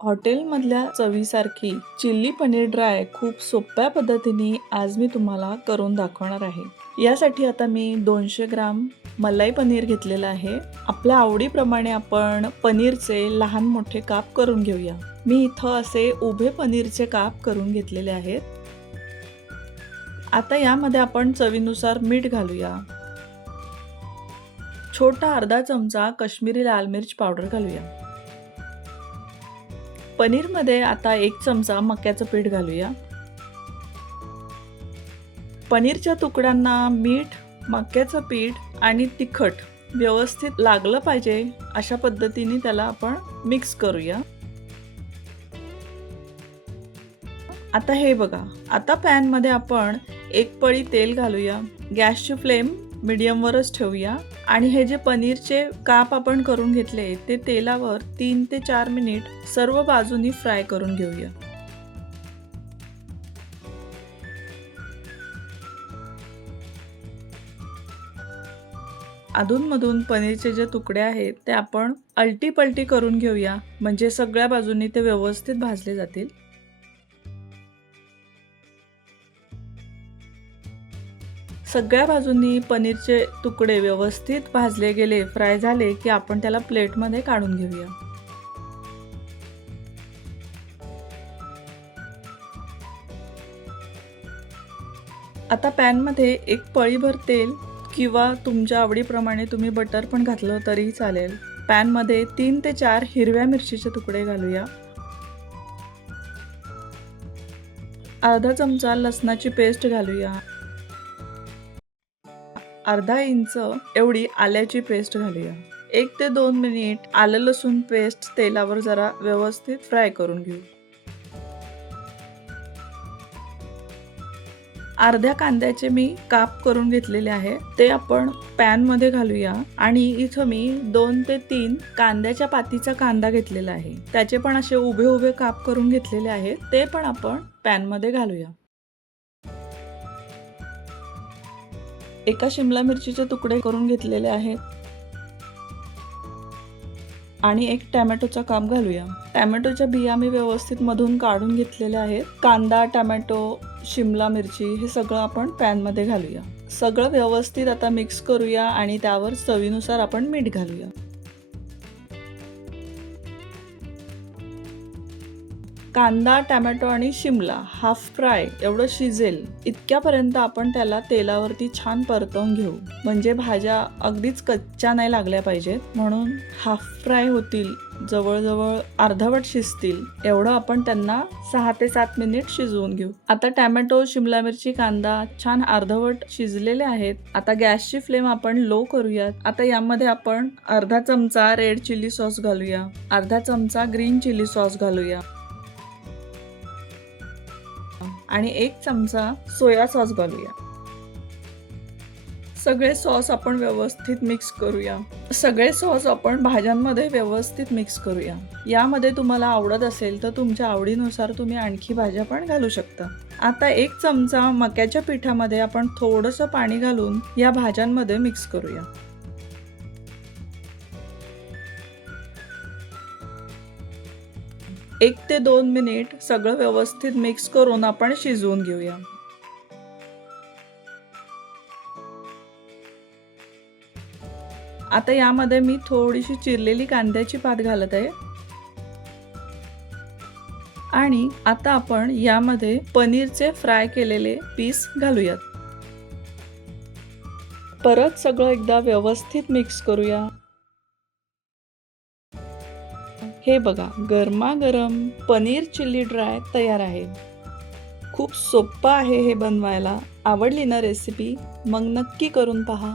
हॉटेलमधल्या चवीसारखी chilli paneer dry खूप सोप्या पद्धतीने आज मी तुम्हाला करून दाखवणार आहे. यासाठी आता मी 200 ग्राम मलाई पनीर घेतलेलं आहे. आपल्या आवडीप्रमाणे आपण पनीरचे लहान मोठे काप करून घेऊया. मी इथं असे उभे पनीरचे काप करून घेतलेले आहेत. आता यामध्ये आपण चवीनुसार मीठ घालूया. छोटा अर्धा चमचा काश्मीरी लाल मिर्च पावडर घालूया. पनीरमध्ये आता 1 चमचा मक्याचं पीठ घालूया. पनीरच्या तुकड्यांना मीठ, मक्याचं पीठ आणि तिखट व्यवस्थित लागलं पाहिजे अशा पद्धतीने त्याला आपण मिक्स करूया. आता हे बघा, आता पॅनमध्ये आपण 1 पळी तेल घालूया. गॅसची फ्लेम मीडियमवरच ठेवूया आणि हे जे पनीरचे काप आपण करून घेतले ते तेलावर 3 ते 4 मिनिट सर्व बाजूनी फ्राय करून घेऊया. अधूनमधून पनीरचे जे तुकडे आहेत ते आपण अलटी पलटी करून घेऊया, म्हणजे सगळ्या बाजूनी ते व्यवस्थित भाजले जातील. सगळ्या बाजूंनी पनीरचे तुकडे व्यवस्थित भाजले गेले, फ्राय झाले की आपण त्याला प्लेटमध्ये काढून घेऊया. आता पॅनमध्ये 1 पळीभर तेल किंवा तुमच्या आवडीप्रमाणे तुम्ही बटर पण घातलं तरी चालेल. पॅनमध्ये 3 ते 4 हिरव्या मिरचीचे तुकडे घालूया. अर्धा चमचा लसणाची पेस्ट घालूया. अर्धा इंच एवढी आल्याची पेस्ट घालूया. 1 ते 2 मिनिट आलं लसूण पेस्ट तेलावर जरा व्यवस्थित फ्राय करून घेऊ. अर्ध्या कांद्याचे मी काप करून घेतलेले आहे, ते आपण पॅनमध्ये घालूया. आणि इथं मी 2 ते 3 कांद्याच्या पातीचा कांदा घेतलेला आहे, त्याचे पण असे उभे उभे काप करून घेतलेले आहेत, ते पण आपण पॅनमध्ये घालूया. एका शिमला मिरचीचे तुकडे करून घेतलेले आहेत आणि 1 टोमॅटोचा काप घालूया. टोमॅटोच्या बिया मी व्यवस्थित मधून काढून घेतलेल्या आहेत. कांदा, टोमॅटो, शिमला मिरची हे सगळं आपण पॅनमध्ये घालूया. सगळं व्यवस्थित आता मिक्स करूया आणि त्यावर चवीनुसार आपण मीठ घालूया. कांदा, टोमॅटो आणि शिमला हाफ फ्राय एवढं शिजेल इतक्यापर्यंत आपण त्याला तेलावरती छान परतवून घेऊ, म्हणजे भाज्या अगदीच कच्च्या नाही लागल्या पाहिजेत, म्हणून हाफ फ्राय होतील, जवळजवळ अर्धवट शिजतील एवढं आपण त्यांना 6 ते 7 मिनिट शिजवून घेऊ. आता टोमॅटो, शिमला मिरची, कांदा छान अर्धवट शिजलेले आहेत. आता गॅसची फ्लेम आपण लो करूयात. आता यामध्ये आपण अर्धा चमचा रेड चिली सॉस घालूया. अर्धा चमचा ग्रीन चिली सॉस घालूया आणि 1 चमचा सोया सॉस घालूया. सगळे सॉस आपण व्यवस्थित मिक्स करूया. सगळे सॉस आपण भाज्यांमध्ये व्यवस्थित मिक्स करूया. यामध्ये तुम्हाला आवडत असेल तर तुमच्या आवडीनुसार तुम्ही आणखी भाज्या पण घालू शकता. आता 1 चमचा मक्याच्या पिठामध्ये आपण थोडंसं पाणी घालून या भाज्यांमध्ये मिक्स करूया. 1 ते 2 मिनिट सगळं व्यवस्थित मिक्स करून आपण शिजवून घेऊया. आता यामध्ये मी थोडीशी चिरलेली कांद्याची पात घालत आहे आणि आता आपण यामध्ये पनीरचे फ्राय केलेले पीस घालूयात. परत सगळं एकदा व्यवस्थित मिक्स करूया. हे बघा, गरमागरम पनीर चिल्ली ड्राय तयार आहे. खूप सोपं आहे हे बनवायला. आवडली ना रेसिपी? मग नक्की करून पहा.